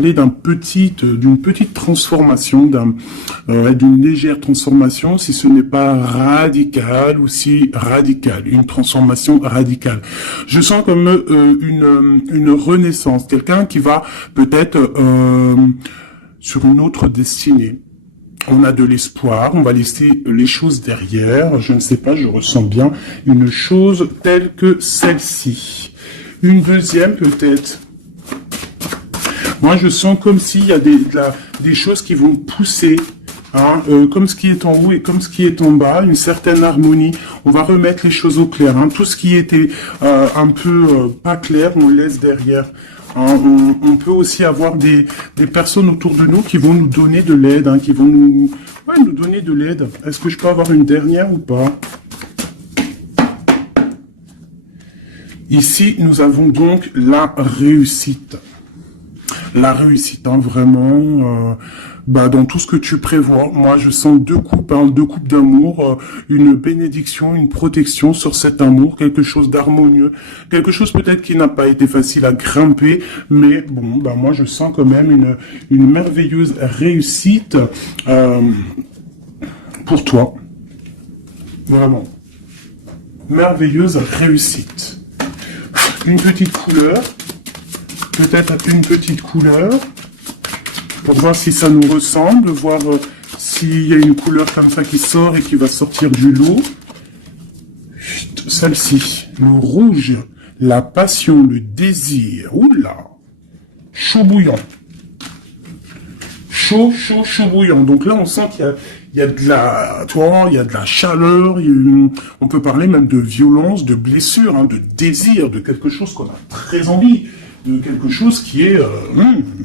d'une petite transformation, d'une légère transformation, si ce n'est pas radical ou si radical, une transformation radicale. Je sens comme une renaissance, quelqu'un qui va peut-être sur une autre destinée. On a de l'espoir, on va laisser les choses derrière, je ne sais pas, je ressens bien une chose telle que celle-ci. Une deuxième peut-être. Moi, je sens comme s'il y a des choses qui vont pousser, hein, comme ce qui est en haut et comme ce qui est en bas, une certaine harmonie. On va remettre les choses au clair. Hein. Tout ce qui était un peu pas clair, on le laisse derrière. Hein. On peut aussi avoir des personnes autour de nous qui vont nous donner de l'aide, hein, qui vont nous donner de l'aide. Est-ce que je peux avoir une dernière ou pas? Ici, nous avons donc la réussite. La réussite, hein, vraiment, dans tout ce que tu prévois. Moi, je sens deux coupes d'amour, une bénédiction, une protection sur cet amour, quelque chose d'harmonieux, quelque chose peut-être qui n'a pas été facile à grimper, mais bon, moi, je sens quand même une merveilleuse réussite pour toi. Vraiment. Merveilleuse réussite. Une petite couleur. Peut-être une petite couleur, pour voir si ça nous ressemble, voir s'il y a une couleur comme ça qui sort et qui va sortir du lot. Celle-ci, le rouge, la passion, le désir. Oula, chaud bouillant. Chaud bouillant. Donc là, on sent qu'il y a de la, il y a de la chaleur, on peut parler même de violence, de blessure, hein, de désir, de quelque chose qu'on a très envie. De quelque chose qui est...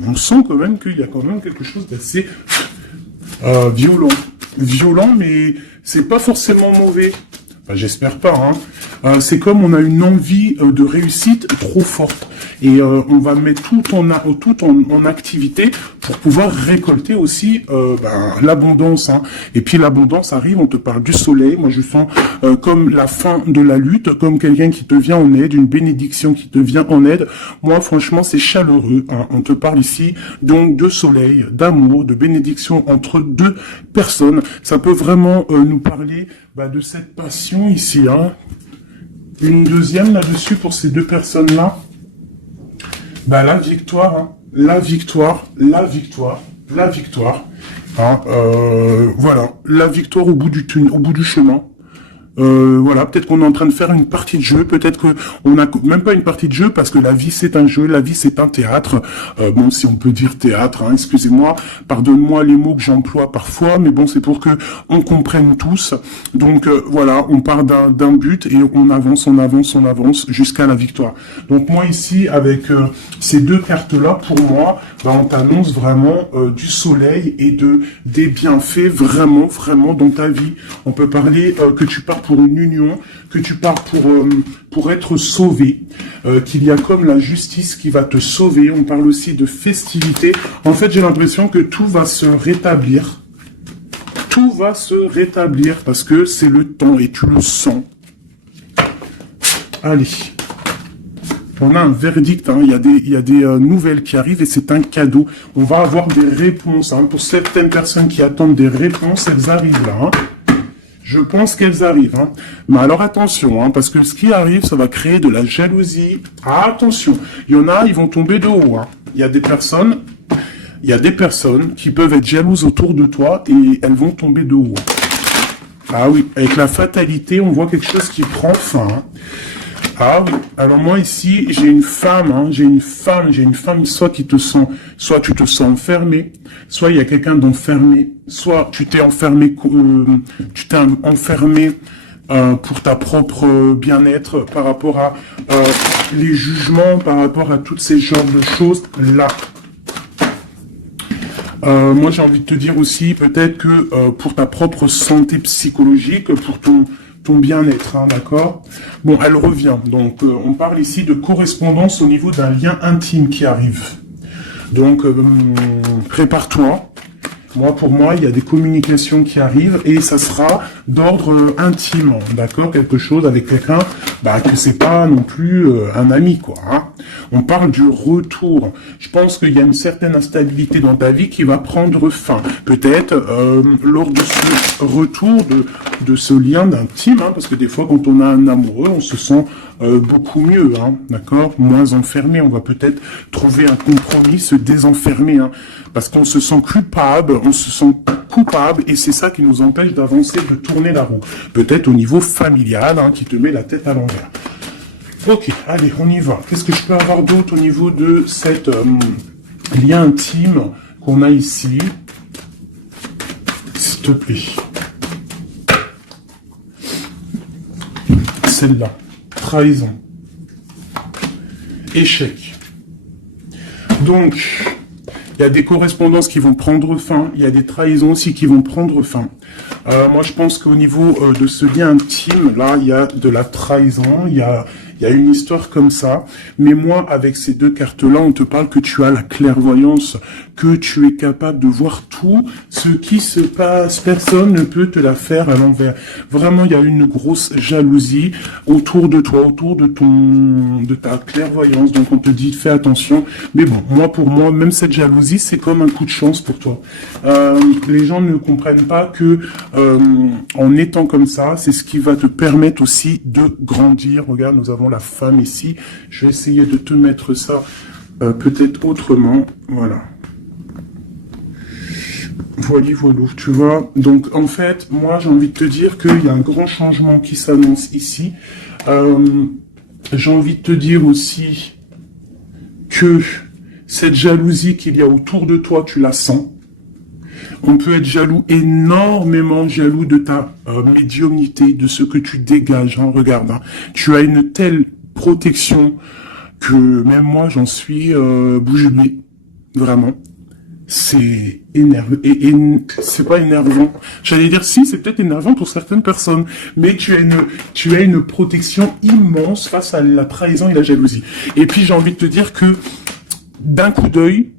on sent quand même qu'il y a quand même quelque chose d'assez violent. Violent, mais c'est pas forcément mauvais. Enfin, j'espère pas. Hein. C'est comme on a une envie de réussite trop forte. Et on va mettre tout en activité pour pouvoir récolter aussi l'abondance. Hein. Et puis l'abondance arrive, on te parle du soleil. Moi, je sens comme la fin de la lutte, comme quelqu'un qui te vient en aide, une bénédiction qui te vient en aide. Moi, franchement, c'est chaleureux. Hein. On te parle ici donc de soleil, d'amour, de bénédiction entre deux personnes. Ça peut vraiment nous parler de cette passion ici. Hein. Une deuxième là-dessus pour ces deux personnes-là. La victoire, hein. La victoire. Hein, voilà, la victoire au bout du chemin. Voilà, peut-être qu'on est en train de faire une partie de jeu, peut-être que on n'a même pas une partie de jeu parce que la vie c'est un jeu, la vie c'est un théâtre. Bon, si on peut dire théâtre, hein, excusez-moi, pardonne-moi les mots que j'emploie parfois, mais bon, c'est pour que on comprenne tous. Donc voilà, on part d'un but et on avance jusqu'à la victoire. Donc moi ici, avec ces deux cartes-là, pour moi, on t'annonce vraiment du soleil et des bienfaits vraiment dans ta vie. On peut parler que tu pars pour une union, que tu pars pour être sauvé, qu'il y a comme la justice qui va te sauver. On parle aussi de festivité. En fait, j'ai l'impression que tout va se rétablir. Tout va se rétablir parce que c'est le temps et tu le sens. Allez. On a un verdict, hein. Il y a des nouvelles qui arrivent et c'est un cadeau. On va avoir des réponses. Hein. Pour certaines personnes qui attendent des réponses, elles arrivent là. Hein. Je pense qu'elles arrivent. Hein. Mais alors attention, hein, parce que ce qui arrive, ça va créer de la jalousie. Ah, attention, il y en a, ils vont tomber de haut. Hein. Il y a des personnes qui peuvent être jalouses autour de toi et elles vont tomber de haut. Ah oui, avec la fatalité, on voit quelque chose qui prend fin. Hein. Ah oui, alors moi ici, j'ai une femme, soit tu te sens enfermé, soit il y a quelqu'un d'enfermé, soit tu t'es enfermé, pour ta propre bien-être par rapport à les jugements, par rapport à toutes ces genres de choses là. Moi j'ai envie de te dire aussi peut-être que pour ta propre santé psychologique, pour ton bien-être, hein, d'accord. Bon, elle revient. Donc, on parle ici de correspondance au niveau d'un lien intime qui arrive. Donc, prépare-toi. Pour moi, il y a des communications qui arrivent et ça sera d'ordre intime, d'accord? Quelque chose avec quelqu'un, que c'est pas non plus un ami, quoi. Hein. On parle du retour. Je pense qu'il y a une certaine instabilité dans ta vie qui va prendre fin. Peut-être lors de ce retour de ce lien d'intime, hein, parce que des fois, quand on a un amoureux, on se sent beaucoup mieux, hein, d'accord? Moins enfermé. On va peut-être trouver un compromis, se désenfermer, hein, parce qu'on se sent coupable, et c'est ça qui nous empêche d'avancer, de tourner la roue. Peut-être au niveau familial, hein, qui te met la tête à l'envers. Ok, allez, on y va. Qu'est-ce que je peux avoir d'autre au niveau de cette lien intime qu'on a ici? S'il te plaît. Celle-là. Trahison. Échec. Donc, il y a des correspondances qui vont prendre fin, il y a des trahisons aussi qui vont prendre fin. Moi, je pense qu'au niveau de ce lien intime, là, il y a de la trahison, il y a une histoire comme ça. Mais moi, avec ces deux cartes-là, on te parle que tu as la clairvoyance, que tu es capable de voir tout ce qui se passe. Personne ne peut te la faire à l'envers. Vraiment, il y a une grosse jalousie autour de toi, autour de ta clairvoyance. Donc, on te dit, fais attention. Mais bon, pour moi, même cette jalousie, c'est comme un coup de chance pour toi. Les gens ne comprennent pas que en étant comme ça, c'est ce qui va te permettre aussi de grandir. Regarde, nous avons la femme ici. Je vais essayer de te mettre ça peut-être autrement. Voilà. Voilà, tu vois. Donc, en fait, moi, j'ai envie de te dire qu'il y a un grand changement qui s'annonce ici. J'ai envie de te dire aussi que cette jalousie qu'il y a autour de toi, tu la sens. On peut être jaloux, énormément jaloux de ta médiumnité, de ce que tu dégages. Hein, regarde, hein. Tu as une telle protection que même moi, j'en suis bouche bée. Vraiment. C'est énervant. Et c'est pas énervant. J'allais dire, si, c'est peut-être énervant pour certaines personnes. Mais tu as une protection immense face à la trahison et la jalousie. Et puis, j'ai envie de te dire que d'un coup d'œil,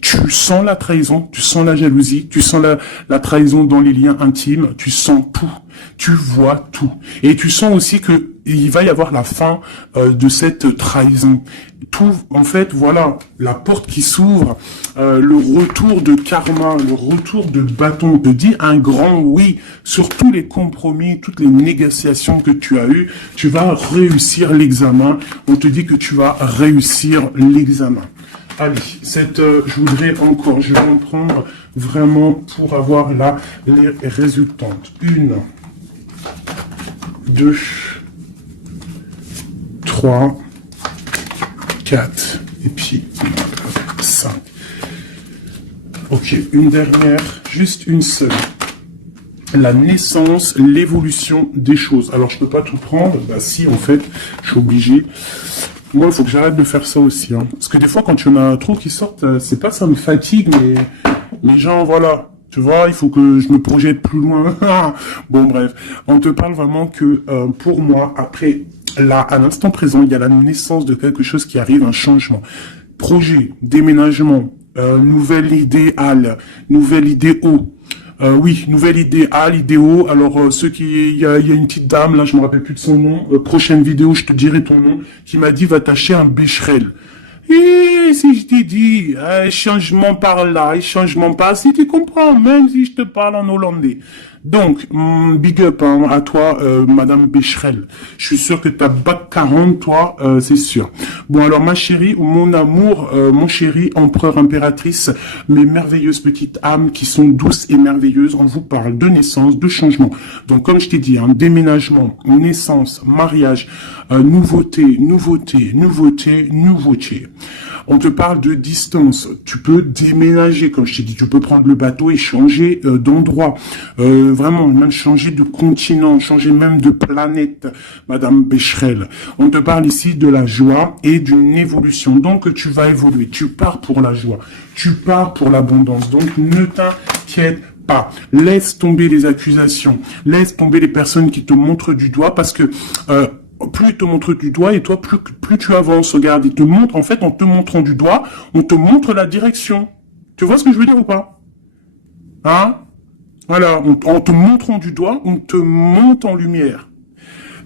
tu sens la trahison, tu sens la jalousie, tu sens la trahison dans les liens intimes, tu sens tout, tu vois tout. Et tu sens aussi que il va y avoir la fin de cette trahison. Tout, en fait, voilà, la porte qui s'ouvre, le retour de karma, le retour de bâton, on te dit un grand oui sur tous les compromis, toutes les négociations que tu as eues, tu vas réussir l'examen. On te dit que tu vas réussir l'examen. Allez, je vais en prendre vraiment pour avoir là les résultantes. 1, 2, 3, 4, et puis 5. Ok, une dernière, juste une seule. La naissance, l'évolution des choses. Alors, je peux pas tout prendre. Si, en fait, je suis obligé. Moi, il faut que j'arrête de faire ça aussi. Hein. Parce que des fois, quand il y en a trop qui sortent, c'est pas ça me fatigue, mais genre, voilà. Tu vois, il faut que je me projette plus loin. Bon, bref. On te parle vraiment que, pour moi, après, là, à l'instant présent, il y a la naissance de quelque chose qui arrive, un changement. Projet, déménagement, nouvelle idéal, nouvelle idéo. Oui, nouvelle idéo. Alors, il y a une petite dame, là, je me rappelle plus de son nom. Prochaine vidéo, je te dirai ton nom, qui m'a dit, va t'acheter un Becherel. Et si je t'ai dit, changement par là, changement par si tu comprends, même si je te parle en hollandais. Donc, big up hein, à toi, Madame Becherel. Je suis sûr que t'as bac 40, toi, c'est sûr. Bon, alors, ma chérie, ou mon amour, mon chéri, empereur, impératrice, mes merveilleuses petites âmes qui sont douces et merveilleuses, on vous parle de naissance, de changement. Donc, comme je t'ai dit, hein, déménagement, naissance, mariage, nouveauté. On te parle de distance. Tu peux déménager, comme je t'ai dit. Tu peux prendre le bateau et changer d'endroit. Vraiment, même changer de continent, changer même de planète, Madame Becherel. On te parle ici de la joie et d'une évolution. Donc, tu vas évoluer. Tu pars pour la joie. Tu pars pour l'abondance. Donc, ne t'inquiète pas. Laisse tomber les accusations. Laisse tomber les personnes qui te montrent du doigt parce que... plus il te montre du doigt et toi, plus tu avances. Regarde, il te montre, en fait, en te montrant du doigt, on te montre la direction. Tu vois ce que je veux dire ou pas? Hein? Voilà, en te montrant du doigt, on te monte en lumière.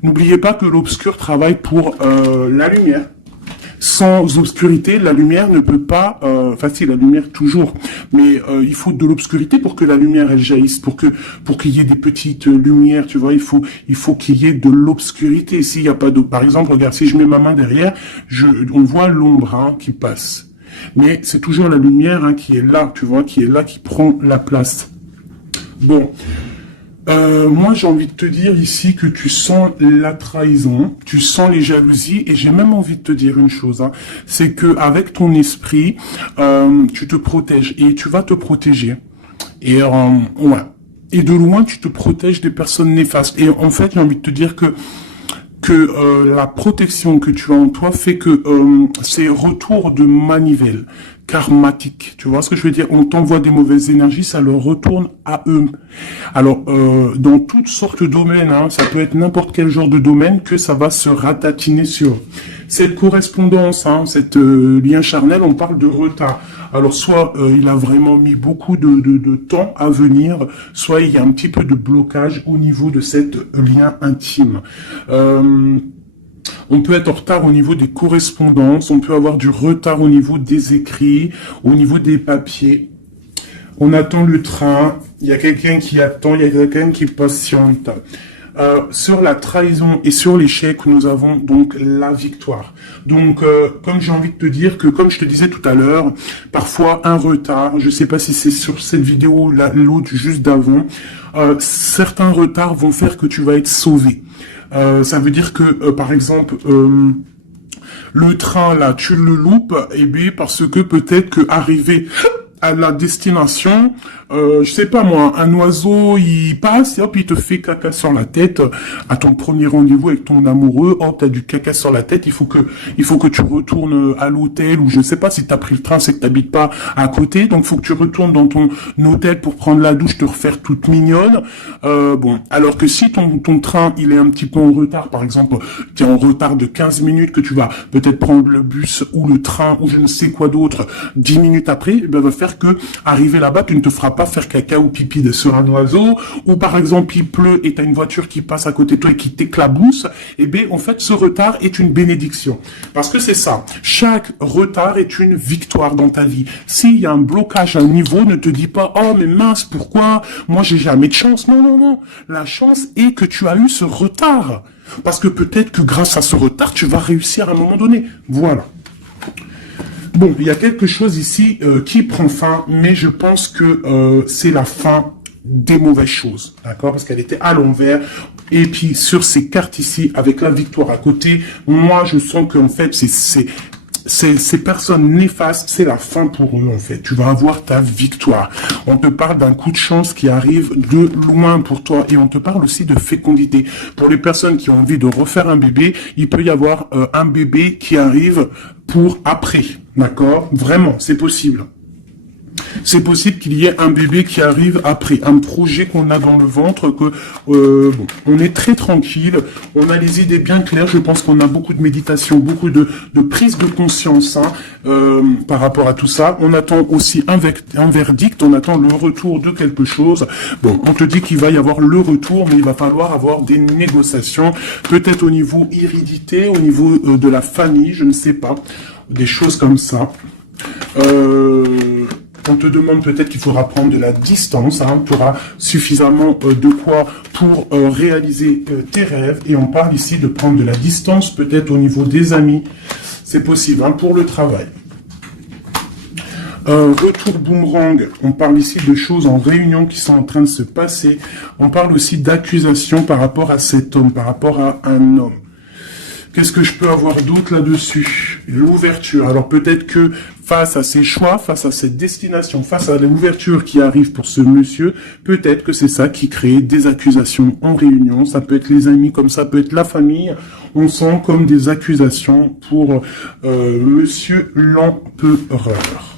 N'oubliez pas que l'obscur travaille pour la lumière. Sans obscurité, la lumière ne peut pas, enfin si, la lumière toujours, mais il faut de l'obscurité pour que la lumière elle jaillisse, pour qu'il y ait des petites lumières, tu vois, il faut qu'il y ait de l'obscurité. S'il n'y a pas d'eau, par exemple, regarde, si je mets ma main derrière, on voit l'ombre hein, qui passe, mais c'est toujours la lumière hein, qui est là, tu vois, qui est là, qui prend la place. Bon. Moi, j'ai envie de te dire ici que tu sens la trahison, tu sens les jalousies, et j'ai même envie de te dire une chose, hein, c'est que avec ton esprit, tu te protèges et tu vas te protéger. Et ouais. Et de loin, tu te protèges des personnes néfastes. Et en fait, j'ai envie de te dire que la protection que tu as en toi fait que c'est retour de manivelle karmatique. Tu vois ce que je veux dire? On t'envoie des mauvaises énergies, ça leur retourne à eux. Alors, dans toutes sortes de domaines, hein, ça peut être n'importe quel genre de domaine que ça va se ratatiner sur. Cette correspondance, hein, cette lien charnel, on parle de retard. Alors, soit il a vraiment mis beaucoup de temps à venir, soit il y a un petit peu de blocage au niveau de cette lien intime. On peut être en retard au niveau des correspondances, on peut avoir du retard au niveau des écrits, au niveau des papiers. On attend le train, il y a quelqu'un qui attend, il y a quelqu'un qui patiente. Sur la trahison et sur l'échec, nous avons donc la victoire. Donc, comme j'ai envie de te dire que, comme je te disais tout à l'heure, parfois un retard, je sais pas si c'est sur cette vidéo, l'autre juste d'avant, certains retards vont faire que tu vas être sauvé. Ça veut dire que, par exemple, le train, là, tu le loupes, et bien, parce que peut-être que arrivé à la destination, je sais pas moi, un oiseau, il passe, et hop, il te fait caca sur la tête, à ton premier rendez-vous avec ton amoureux, hop, t'as du caca sur la tête, il faut que tu retournes à l'hôtel, ou je sais pas, si t'as pris le train, c'est que t'habites pas à côté, donc faut que tu retournes dans ton hôtel pour prendre la douche, te refaire toute mignonne, bon, alors que si ton train, il est un petit peu en retard, par exemple, t'es en retard de 15 minutes, que tu vas peut-être prendre le bus, ou le train, ou je ne sais quoi d'autre, 10 minutes après, eh ben, va faire que, arrivé là-bas, tu ne te feras pas faire caca ou pipi sur un oiseau, ou par exemple il pleut et t'as une voiture qui passe à côté de toi et qui t'éclabousse, et bien en fait ce retard est une bénédiction. Parce que c'est ça, chaque retard est une victoire dans ta vie. S'il y a un blocage à un niveau, ne te dis pas, oh mais mince, pourquoi, moi j'ai jamais de chance. Non, non, non, la chance est que tu as eu ce retard. Parce que peut-être que grâce à ce retard, tu vas réussir à un moment donné. Voilà. Bon, il y a quelque chose ici qui prend fin, mais je pense que c'est la fin des mauvaises choses, d'accord? Parce qu'elle était à l'envers. Et puis, sur ces cartes ici, avec la victoire à côté, moi, je sens qu'en fait, ces personnes néfastes, c'est la fin pour eux, en fait. Tu vas avoir ta victoire. On te parle d'un coup de chance qui arrive de loin pour toi. Et on te parle aussi de fécondité. Pour les personnes qui ont envie de refaire un bébé, il peut y avoir un bébé qui arrive pour après. D'accord? Vraiment, c'est possible. C'est possible qu'il y ait un bébé qui arrive après, un projet qu'on a dans le ventre, que bon, on est très tranquille, on a les idées bien claires, je pense qu'on a beaucoup de méditation, beaucoup de prise de conscience hein, par rapport à tout ça. On attend aussi un verdict, on attend le retour de quelque chose. Bon, on te dit qu'il va y avoir le retour, mais il va falloir avoir des négociations, peut-être au niveau hérédité, au niveau de la famille, je ne sais pas, des choses comme ça. On te demande peut-être qu'il faudra prendre de la distance, hein, tu auras suffisamment de quoi pour réaliser tes rêves, et on parle ici de prendre de la distance peut-être au niveau des amis, c'est possible, hein, pour le travail. Retour boomerang, on parle ici de choses en réunion qui sont en train de se passer, on parle aussi d'accusations par rapport à cet homme, par rapport à un homme. Qu'est-ce que je peux avoir d'autre là-dessus? L'ouverture. Alors peut-être que face à ses choix, face à cette destination, face à l'ouverture qui arrive pour ce monsieur, peut-être que c'est ça qui crée des accusations en réunion. Ça peut être les amis, comme ça peut être la famille. On sent comme des accusations pour monsieur l'empereur.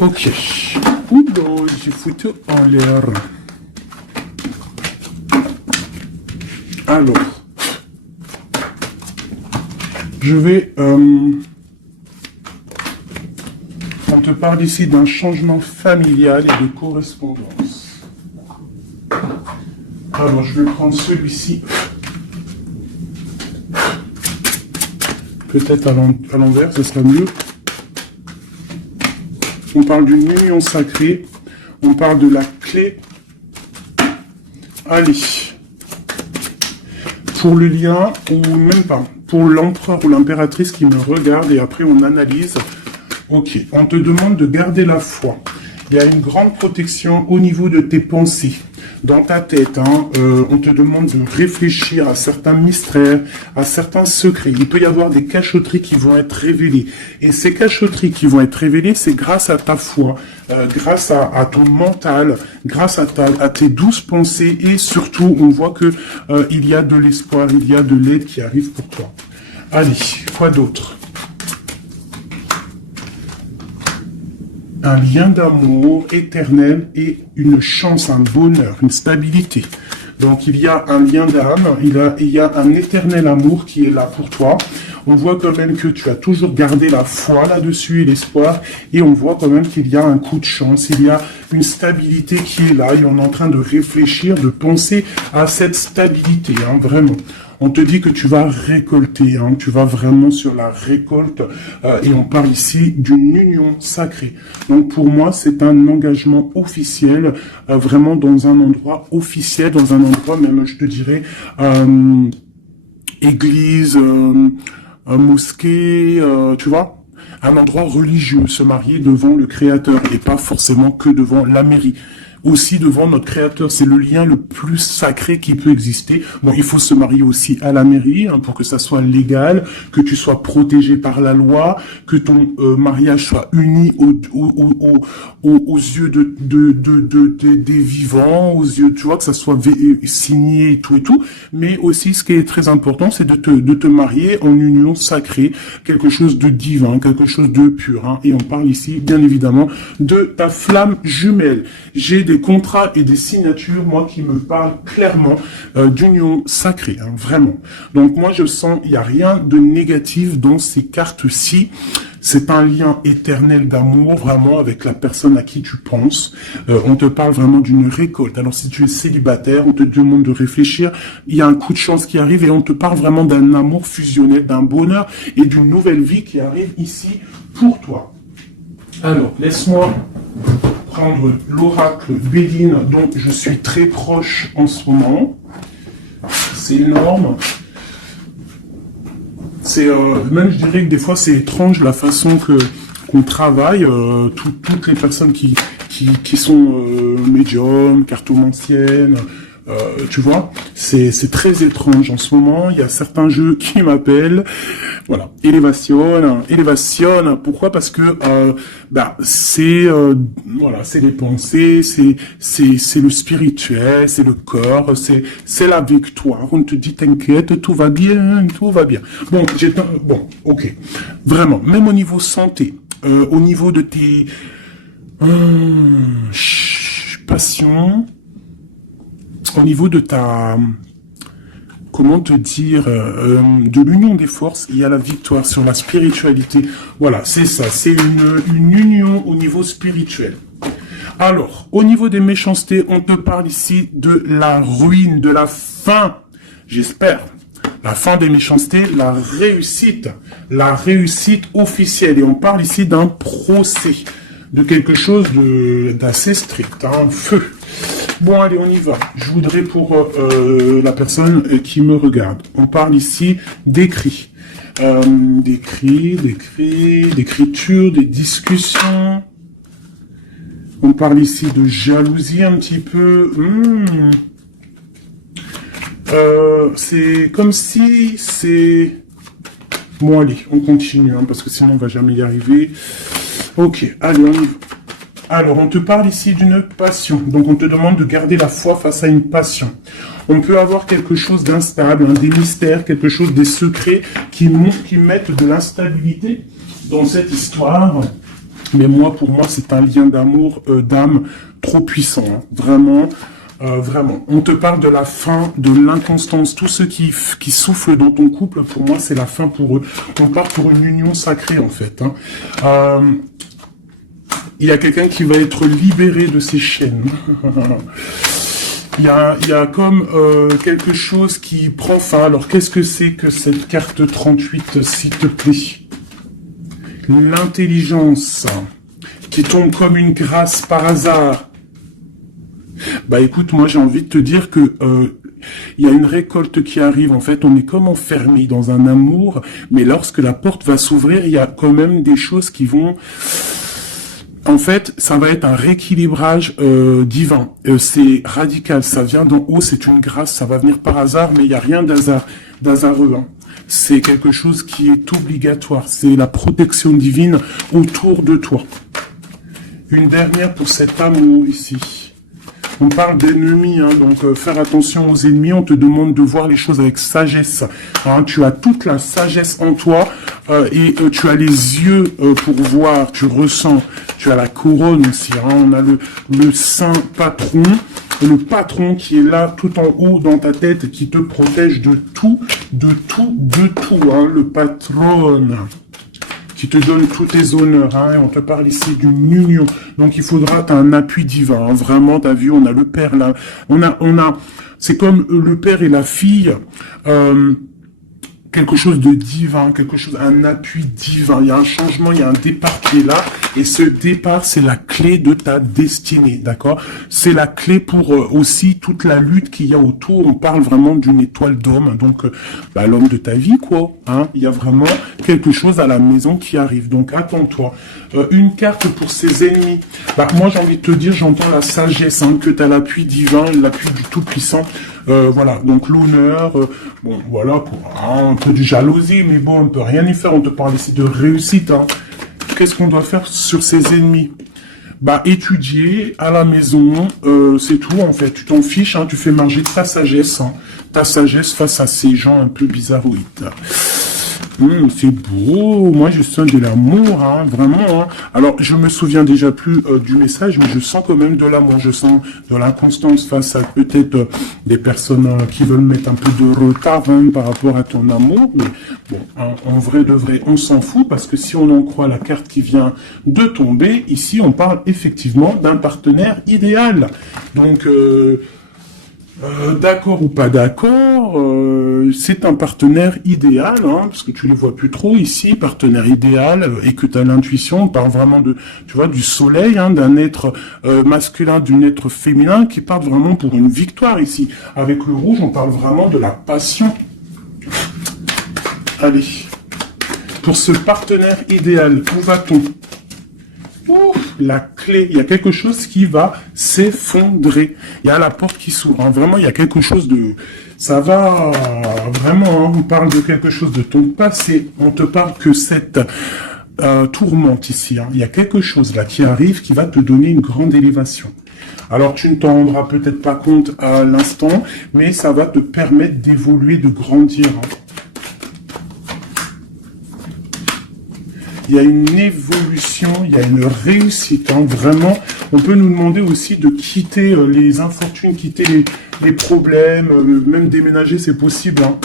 Ok. Oula, j'ai foutu en l'air. Alors, je vais te parle ici d'un changement familial et de correspondance. Alors, je vais prendre celui-ci. Peut-être à l'envers, ce sera mieux. On parle d'une union sacrée. On parle de la clé. Allez. Pour le lien, ou même pas. Pour l'empereur ou l'impératrice qui me regarde, et après on analyse. Ok, on te demande de garder la foi. Il y a une grande protection au niveau de tes pensées. Dans ta tête, hein, on te demande de réfléchir à certains mystères, à certains secrets. Il peut y avoir des cachotteries qui vont être révélées. Et ces cachotteries qui vont être révélées, c'est grâce à ta foi, grâce à ton mental, grâce à tes douces pensées. Et surtout, on voit que il y a de l'espoir, il y a de l'aide qui arrive pour toi. Allez, quoi d'autre? Un lien d'amour éternel et une chance, un bonheur, une stabilité. Donc il y a un lien d'âme, il y a un éternel amour qui est là pour toi. On voit quand même que tu as toujours gardé la foi là-dessus et l'espoir. Et on voit quand même qu'il y a un coup de chance, il y a une stabilité qui est là. Et on est en train de réfléchir, de penser à cette stabilité, hein, vraiment. On te dit que tu vas récolter, hein, tu vas vraiment sur la récolte, et on parle ici d'une union sacrée. Donc pour moi, c'est un engagement officiel, vraiment dans un endroit officiel, dans un endroit même, je te dirais, église, mosquée, tu vois, un endroit religieux, se marier devant le Créateur et pas forcément que devant la mairie. Aussi devant notre Créateur, c'est le lien le plus sacré qui peut exister. Bon, il faut se marier aussi à la mairie, hein, pour que ça soit légal, que tu sois protégé par la loi, que ton mariage soit uni aux yeux des vivants, aux yeux, tu vois, que ça soit signé et tout. Mais aussi, ce qui est très important, c'est de te marier en union sacrée, quelque chose de divin, quelque chose de pur. Hein. Et on parle ici, bien évidemment, de ta flamme jumelle. J'ai des contrats et des signatures, moi, qui me parlent clairement d'union sacrée, hein, vraiment. Donc moi, je sens, il n'y a rien de négatif dans ces cartes-ci. C'est un lien éternel d'amour, vraiment, avec la personne à qui tu penses. On te parle vraiment d'une récolte. Alors, si tu es célibataire, on te demande de réfléchir. Il y a un coup de chance qui arrive et on te parle vraiment d'un amour fusionnel, d'un bonheur et d'une nouvelle vie qui arrive ici pour toi. Alors, laisse-moi prendre l'oracle Béline dont je suis très proche en ce moment. C'est énorme. C'est même, je dirais que des fois c'est étrange la façon qu'on travaille. Toutes les personnes qui sont médiums, cartomanciennes, tu vois, c'est très étrange en ce moment. Il y a certains jeux qui m'appellent. Voilà, élévation. Pourquoi? Parce que c'est voilà, c'est les pensées, c'est le spirituel, c'est le corps, c'est la victoire. On te dit t'inquiète, tout va bien. Bon, ok. Vraiment, même au niveau santé, au niveau de tes passions, au niveau de ta, comment te dire, de l'union des forces, il y a la victoire sur la spiritualité. Voilà, c'est ça, c'est une union au niveau spirituel. Alors, au niveau des méchancetés, on te parle ici de la ruine, de la fin, j'espère. La fin des méchancetés, la réussite officielle. Et on parle ici d'un procès, de quelque chose d'assez strict, un feu. Bon, allez, on y va. Je voudrais pour la personne qui me regarde. On parle ici d'écrits. D'écriture, des discussions. On parle ici de jalousie un petit peu. C'est comme si c'est... Bon, allez, on continue, hein, parce que sinon on va jamais y arriver. Ok, allez, on y va. Alors, on te parle ici d'une passion. Donc, on te demande de garder la foi face à une passion. On peut avoir quelque chose d'instable, hein, des mystères, quelque chose, des secrets qui mettent de l'instabilité dans cette histoire. Mais pour moi, c'est un lien d'amour, d'âme trop puissant. Hein. Vraiment. Vraiment, on te parle de la fin, de l'inconstance, tous ceux qui soufflent dans ton couple, pour moi c'est la fin pour eux. On part pour une union sacrée en fait. Hein. Il y a quelqu'un qui va être libéré de ses chaînes. Il y a comme quelque chose qui prend fin. Alors, qu'est-ce que c'est que cette carte 38, s'il te plaît? L'intelligence qui tombe comme une grâce par hasard. Bah écoute, moi j'ai envie de te dire que il y a une récolte qui arrive. En fait, on est comme enfermé dans un amour, mais lorsque la porte va s'ouvrir, il y a quand même des choses qui vont... En fait, ça va être un rééquilibrage divin. C'est radical, ça vient d'en haut, c'est une grâce, ça va venir par hasard, mais il n'y a rien d'hasareux. Hein. C'est quelque chose qui est obligatoire. C'est la protection divine autour de toi. Une dernière pour cet amour ici. On parle d'ennemis, hein, donc faire attention aux ennemis. On te demande de voir les choses avec sagesse. Hein, tu as toute la sagesse en toi et tu as les yeux pour voir, tu ressens. Tu as la couronne aussi. Hein, on a le saint patron, le patron qui est là tout en haut dans ta tête, qui te protège de tout, hein, le patron. Qui te donne tous tes honneurs, hein, et on te parle ici d'une union. Donc il faudra, t'as un appui divin, hein, vraiment, t'as vu, on a le père là, on a, c'est comme le père et la fille, quelque chose de divin, quelque chose, un appui divin. Il y a un changement, il y a un départ qui est là. Et ce départ, c'est la clé de ta destinée, d'accord? C'est la clé pour aussi toute la lutte qu'il y a autour. On parle vraiment d'une étoile d'homme. Donc, l'homme de ta vie, quoi. Hein? Il y a vraiment quelque chose à la maison qui arrive. Donc, attends-toi. Une carte pour ses ennemis. Moi, j'ai envie de te dire, j'entends la sagesse, hein, que tu as l'appui divin, l'appui du Tout-Puissant. Voilà, donc l'honneur, bon, voilà, un peu de jalousie, mais bon, on peut rien y faire, on te parle ici de réussite, hein. Qu'est-ce qu'on doit faire sur ses ennemis? Étudier à la maison, c'est tout, en fait, tu t'en fiches, hein, tu fais marcher ta sagesse face à ces gens un peu bizarroïdes. C'est beau, moi je sens de l'amour, hein, vraiment. Hein. Alors je me souviens déjà plus du message, mais je sens quand même de l'amour, je sens de l'inconstance face à peut-être des personnes qui veulent mettre un peu de retard hein, par rapport à ton amour. Mais bon, hein, en vrai de vrai, on s'en fout parce que si on en croit la carte qui vient de tomber, ici on parle effectivement d'un partenaire idéal. Donc... d'accord ou pas d'accord, c'est un partenaire idéal, hein, parce que tu les vois plus trop ici, partenaire idéal, et que tu as l'intuition, on parle vraiment de, tu vois, du soleil, hein, d'un être masculin, d'un être féminin, qui part vraiment pour une victoire ici. Avec le rouge, on parle vraiment de la passion. Allez, pour ce partenaire idéal, où va-t-on ? La clé, il y a quelque chose qui va s'effondrer. Il y a la porte qui s'ouvre. Hein. Vraiment, il y a quelque chose de... Ça va vraiment, hein, on parle de quelque chose de ton passé. On te parle que cette tourmente ici. Hein. Il y a quelque chose là qui arrive qui va te donner une grande élévation. Alors, tu ne t'en rendras peut-être pas compte à l'instant, mais ça va te permettre d'évoluer, de grandir. Hein. Il y a une évolution, il y a une réussite. Hein. Vraiment, on peut nous demander aussi de quitter les infortunes, quitter les problèmes, même déménager, c'est possible. Hein.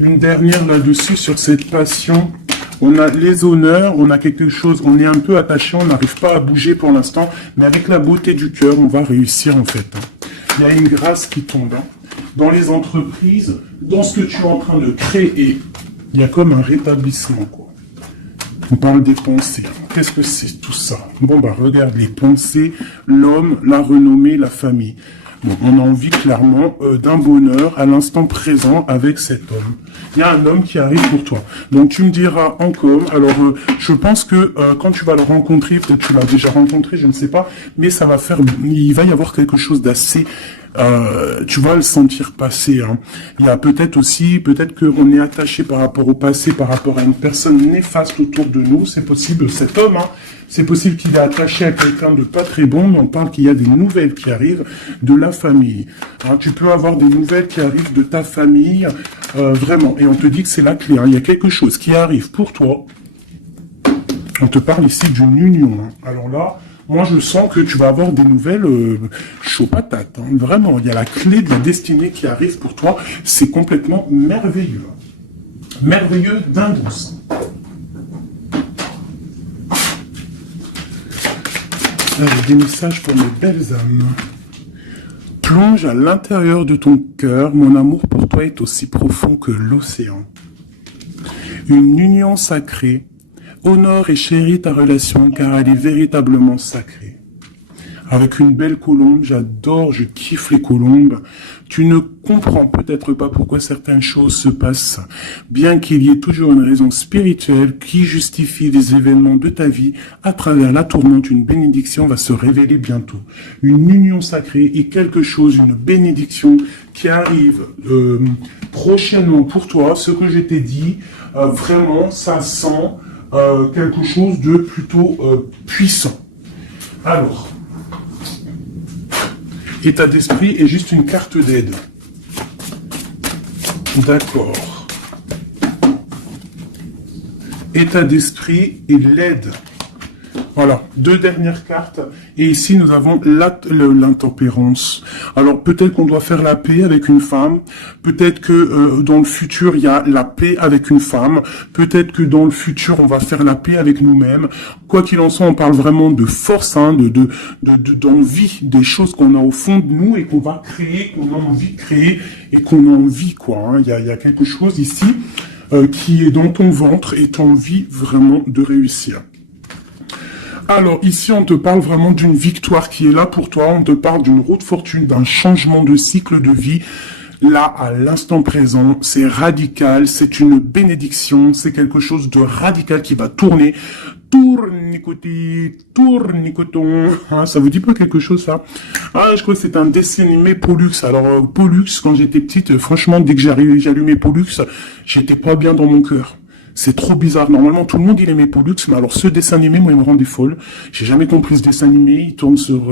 Une dernière là-dessus sur cette passion. On a les honneurs, on a quelque chose, on est un peu attaché, on n'arrive pas à bouger pour l'instant, mais avec la beauté du cœur, on va réussir en fait. Hein. Il y a une grâce qui tombe. Hein. Dans les entreprises, dans ce que tu es en train de créer, il y a comme un rétablissement, quoi. On parle des pensées. Qu'est-ce que c'est tout ça? Bon, regarde, les pensées, l'homme, la renommée, la famille. Bon, on a envie clairement d'un bonheur à l'instant présent avec cet homme. Il y a un homme qui arrive pour toi. Donc tu me diras en com. Alors je pense que quand tu vas le rencontrer, peut-être tu l'as déjà rencontré, je ne sais pas, mais ça va faire, il va y avoir quelque chose d'assez... tu vas le sentir passer. Hein. Il y a peut-être aussi, peut-être qu'on est attaché par rapport au passé, par rapport à une personne néfaste autour de nous. C'est possible, cet homme, hein, c'est possible qu'il est attaché à quelqu'un de pas très bon, mais on parle qu'il y a des nouvelles qui arrivent de la famille. Hein, tu peux avoir des nouvelles qui arrivent de ta famille, vraiment. Et on te dit que c'est la clé. Hein. Il y a quelque chose qui arrive pour toi. On te parle ici d'une union. Hein. Alors là... Moi, je sens que tu vas avoir des nouvelles chaud patate. Hein. Vraiment, il y a la clé de la destinée qui arrive pour toi. C'est complètement merveilleux. Merveilleux d'un bon sens. Avec des messages pour mes belles âmes. Plonge à l'intérieur de ton cœur, mon amour pour toi est aussi profond que l'océan. Une union sacrée, honore et chéris ta relation car elle est véritablement sacrée. Avec une belle colombe, j'adore, je kiffe les colombes. Tu ne comprends peut-être pas pourquoi certaines choses se passent, bien qu'il y ait toujours une raison spirituelle qui justifie les événements de ta vie. À travers la tourmente, une bénédiction va se révéler bientôt. Une union sacrée est quelque chose, une bénédiction qui arrive prochainement pour toi. Ce que je t'ai dit, vraiment, ça sent quelque chose de plutôt puissant. Alors, état d'esprit est juste une carte d'aide. D'accord. État d'esprit et l'aide. Voilà, 2 dernières cartes. Et ici, nous avons l'intempérance. Alors, peut-être qu'on doit faire la paix avec une femme. Peut-être que dans le futur, il y a la paix avec une femme. Peut-être que dans le futur, on va faire la paix avec nous-mêmes. Quoi qu'il en soit, on parle vraiment de force, hein, d'envie, des choses qu'on a au fond de nous et qu'on va créer, qu'on a envie de créer et qu'on a envie, quoi. Hein. Il y a quelque chose ici qui est dans ton ventre et tu as envie vraiment de réussir. Alors, ici, on te parle vraiment d'une victoire qui est là pour toi. On te parle d'une roue de fortune, d'un changement de cycle de vie. Là, à l'instant présent, c'est radical, c'est une bénédiction, c'est quelque chose de radical qui va tourner. Tournicotis, tournicoton. Hein, ça vous dit pas quelque chose, ça? Ah, je crois que c'est un dessin animé Pollux. Alors, Pollux, quand j'étais petite, franchement, dès que j'allumais Pollux, j'étais pas bien dans mon cœur. C'est trop bizarre. Normalement, tout le monde, il aimait Pollux, mais alors ce dessin animé, moi, il me rendait folle. J'ai jamais compris ce dessin animé. Il tourne sur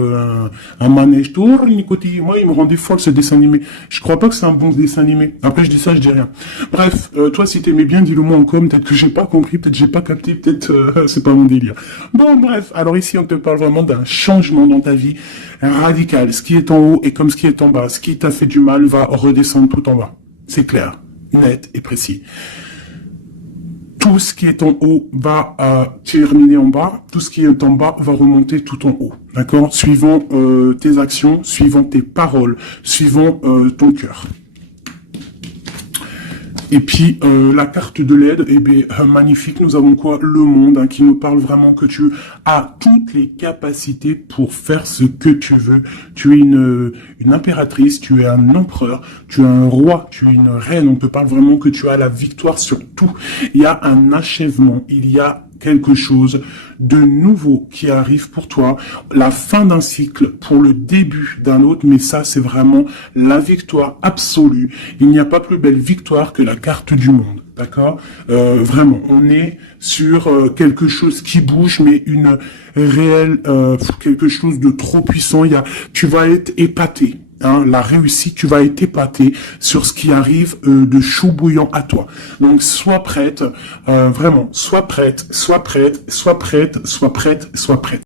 un manège. Tournicotis. Moi, il me rendait folle, ce dessin animé. Je crois pas que c'est un bon dessin animé. Après, je dis ça, je dis rien. Bref, toi, si t'aimais bien, dis-le moi en com. Peut-être que j'ai pas compris, peut-être que j'ai pas capté, peut-être c'est pas mon délire. Bon, bref. Alors ici, on te parle vraiment d'un changement dans ta vie radical. Ce qui est en haut est comme ce qui est en bas. Ce qui t'a fait du mal va redescendre tout en bas. C'est clair, net et précis. Tout ce qui est en haut va terminer en bas, tout ce qui est en bas va remonter tout en haut, d'accord? Suivant tes actions, suivant tes paroles, suivant ton cœur. Et puis, la carte de l'aide, eh bien, magnifique, nous avons quoi? Le monde, hein, qui nous parle vraiment que tu as toutes les capacités pour faire ce que tu veux. Tu es une impératrice, tu es un empereur, tu es un roi, tu es une reine. On te parle vraiment que tu as la victoire sur tout. Il y a un achèvement, il y a quelque chose de nouveau qui arrive pour toi, la fin d'un cycle pour le début d'un autre, mais ça c'est vraiment la victoire absolue. Il n'y a pas plus belle victoire que la carte du monde, d'accord? Vraiment, on est sur quelque chose qui bouge, mais une réelle, quelque chose de trop puissant. Tu vas être épaté. Hein, la réussite, tu vas être épaté sur ce qui arrive de chaud bouillant à toi. Donc, sois prête, vraiment, sois prête, sois prête, sois prête, sois prête, sois prête.